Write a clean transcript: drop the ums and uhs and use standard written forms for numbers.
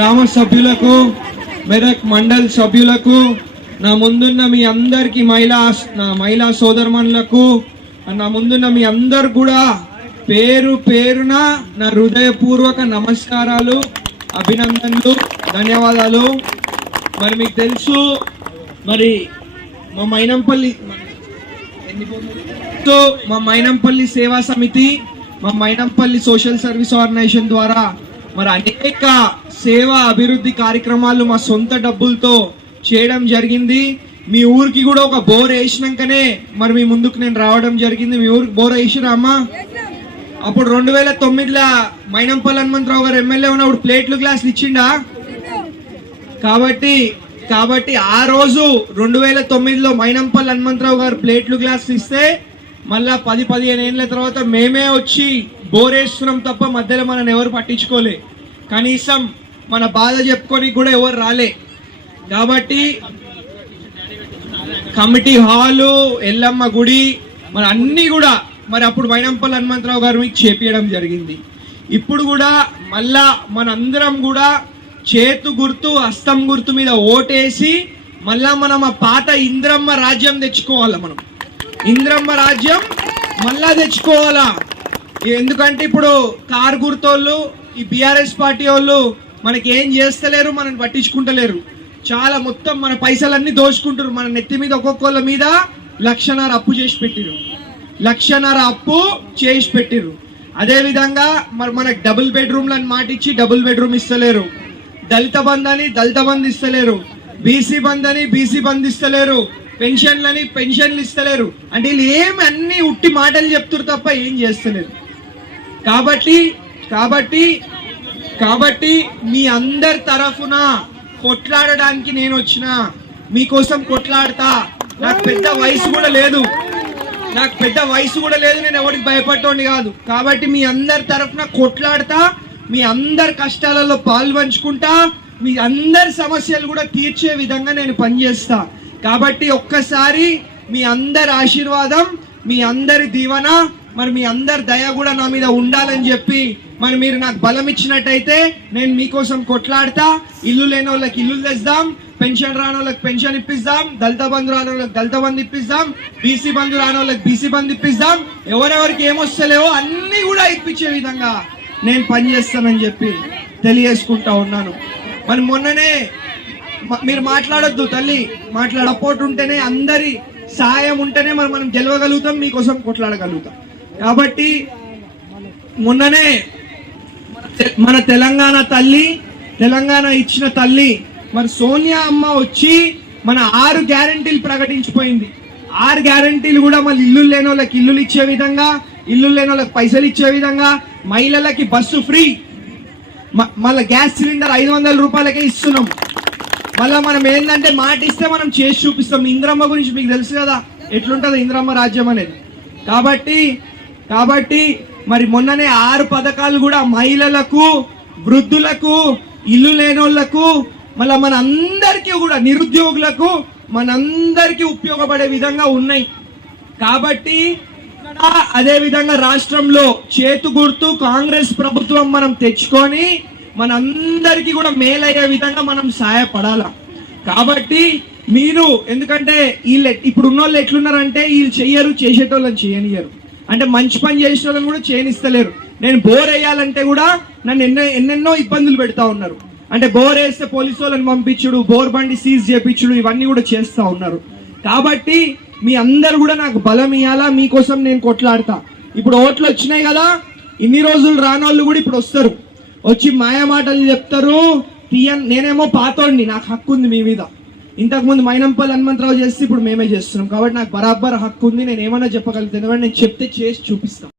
గ్రామ సభ్యులకు మెదక్ మండల్ సభ్యులకు నా ముందున్న మీ అందరికి మహిళా సోదరమణులకు నా ముందున్న మీ అందరు కూడా పేరు పేరున నా హృదయపూర్వక నమస్కారాలు, అభినందనలు, ధన్యవాదాలు. మరి మీకు తెలుసు, మరి మా మైనంపల్లి సేవా సమితి, మా మైనంపల్లి సోషల్ సర్వీస్ ఆర్గనైజేషన్ ద్వారా మరి అనేక సేవా అభివృద్ధి కార్యక్రమాలు మా సొంత డబ్బులతో చేయడం జరిగింది. మీ ఊరికి కూడా ఒక బోర్ వేసినాకనే మరి మీ ముందుకు నేను రావడం జరిగింది. మీ ఊరికి బోర్ వేసిరా అమ్మా? అప్పుడు 2009లో మైనంపల్లి హనుమంతరావు గారు ఎమ్మెల్యే ఉన్నప్పుడు ప్లేట్లు గ్లాసులు ఇచ్చిండా? కాబట్టి ఆ రోజు 2009లో మైనంపల్లి హనుమంతరావు గారు ప్లేట్లు గ్లాసులు ఇస్తే మళ్ళా 10-15 ఏళ్ళ తర్వాత మేమే వచ్చి బోరేస్తున్నాం తప్ప మధ్యలో మనల్ని ఎవరు పట్టించుకోలే. కనీసం మన బాధ చెప్పుకోనికి కూడా ఎవరు రాలే. కాబట్టి కమిటీ హాలు, ఎల్లమ్మ గుడి, మరి అన్ని కూడా మరి అప్పుడు మైనంపల్లి హనుమంతరావు గారు మీకు చేపియడం జరిగింది. ఇప్పుడు కూడా మళ్ళా మనందరం కూడా చేతు గుర్తు, హస్తం గుర్తు మీద ఓటేసి మళ్ళా మనం ఆ పాత ఇంద్రమ్మ రాజ్యం తెచ్చుకోవాలా. మనం ఇంద్రమ్మ రాజ్యం మళ్ళా తెచ్చుకోవాలా. ఎందుకంటే ఇప్పుడు కారు గుర్తోళ్ళు, ఈ బీఆర్ఎస్ పార్టీ వాళ్ళు మనకి ఏం చేస్తలేరు, మనని పట్టించుకుంటలేరు. చాలా మొత్తం మన పైసలన్నీ దోచుకుంటారు. మన నెత్తి మీద ఒక్కొక్కళ్ళ మీద 1,00,000 అప్పు చేసి పెట్టిరు, 1,00,000 అప్పు చేసి పెట్టిరు. అదే విధంగా మరి మనకు డబుల్ బెడ్రూమ్లని మాట ఇచ్చి డబుల్ బెడ్రూమ్ ఇస్తలేరు, దళిత బంధు అని దళిత బంధు ఇస్తలేరు, బీసీ బంధు అని బీసీ బంధు ఇస్తలేరు, పెన్షన్లని పెన్షన్లు ఇస్తలేరు. అంటే వీళ్ళు ఏమి అన్ని ఉట్టి మాటలు చెప్తారు తప్ప ఏం చేస్తలేరు. కాబట్టి మీ అందరి తరఫున కొట్లాడడానికి నేను వచ్చిన, మీకోసం కొట్లాడతా. నాకు పెద్ద వయసు కూడా లేదు, నేను ఎవరికి భయపడటోండి కాదు. కాబట్టి మీ అందరి తరఫున కొట్లాడతా, మీ అందరి కష్టాలలో పాల్పంచుకుంటా, మీ అందరి సమస్యలు కూడా తీర్చే విధంగా నేను పనిచేస్తా. కాబట్టి ఒక్కసారి మీ అందరి ఆశీర్వాదం, మీ అందరి దీవెన, మరి మీ అందరి దయ కూడా నా మీద ఉండాలని చెప్పి మరి మీరు నాకు బలం ఇచ్చినట్టయితే నేను మీకోసం కొట్లాడతా. ఇల్లు లేని వాళ్ళకి ఇల్లు తెస్తాం, పెన్షన్ రాని వాళ్ళకి పెన్షన్ ఇప్పిస్తాం, దళిత బంధు రాని వాళ్ళకి దళిత బంధు ఇప్పిస్తాం, బీసీ బంధు రాని వాళ్ళకి బీసీ బంధు ఇప్పిస్తాం. ఎవరెవరికి ఏమొస్తలేవో అన్ని కూడా ఇప్పించే విధంగా నేను పనిచేస్తానని చెప్పి తెలియజేసుకుంటా ఉన్నాను. మరి మొన్ననే మీరు మాట్లాడొద్దు తల్లి, సపోర్ట్ ఉంటేనే, అందరి సాయం ఉంటేనే మనం గెలవగలుగుతాం, మీకోసం కొట్లాడగలుగుతాం. కాబట్టి మొన్ననే మన తెలంగాణ తల్లి, తెలంగాణ ఇచ్చిన తల్లి మరి సోనియా అమ్మ వచ్చి మన 6 గ్యారంటీలు ప్రకటించిపోయింది. 6 గ్యారంటీలు కూడా మళ్ళీ ఇల్లు లేని వాళ్ళకి ఇల్లులు ఇచ్చే విధంగా, ఇల్లు లేని వాళ్ళకి పైసలు ఇచ్చే విధంగా, మహిళలకి బస్సు ఫ్రీ, మళ్ళీ గ్యాస్ సిలిండర్ 500 రూపాయలకే ఇస్తున్నాం. మళ్ళీ మనం ఏంటంటే మాట ఇస్తే మనం చేసి చూపిస్తాం. ఇంద్రమ్మ గురించి మీకు తెలుసు కదా ఎట్లుంటుంది ఇంద్రమ్మ రాజ్యం అనేది. కాబట్టి మరి మొన్ననే 6 పథకాలు కూడా మహిళలకు, వృద్ధులకు, ఇల్లు లేనోళ్లకు, మళ్ళీ మన అందరికీ కూడా నిరుద్యోగులకు, మనందరికీ ఉపయోగపడే విధంగా ఉన్నాయి. కాబట్టి అదే విధంగా రాష్ట్రంలో చేతు గుర్తు కాంగ్రెస్ ప్రభుత్వం మనం తెచ్చుకొని మనందరికీ కూడా మేలయ్యే విధంగా మనం సహాయపడాల. కాబట్టి మీరు, ఎందుకంటే వీళ్ళు ఇప్పుడు ఉన్న వాళ్ళు ఎట్లున్నారంటే వీళ్ళు చెయ్యరు, చేసేటోళ్ళని చేయనియరు. అంటే మంచి పని చేసిన వాళ్ళని కూడా చేయనిస్తలేరు. నేను బోర్ వేయాలంటే కూడా నన్ను ఎన్నెన్నో ఇబ్బందులు పెడతా ఉన్నారు. అంటే బోర్ వేస్తే పోలీసు వాళ్ళని పంపించుడు, బోర్ బండి సీజ్ చేపించుడు, ఇవన్నీ కూడా చేస్తా ఉన్నారు. కాబట్టి మీ అందరు కూడా నాకు బలం ఇవ్వాలా, మీకోసం నేను కొట్లాడతా. ఇప్పుడు ఓట్లు వచ్చినాయి కదా, ఇన్ని రోజులు రానోళ్ళు కూడా ఇప్పుడు వస్తారు, వచ్చి మాయమాటలు చెప్తారు. నేనేమో పాతోడిని, నాకు హక్కు ఉంది మీ మీద. ఇంతకుముందు మైనంపల్లి హనుమంతరావు చేస్తే ఇప్పుడు మేమే చేస్తున్నాం. కాబట్టి నాకు బరాబర్ హక్కు ఉంది, నేను ఏమన్నా చెప్పగలుగుతాను. నేను చెప్తే చేసి చూపిస్తాను.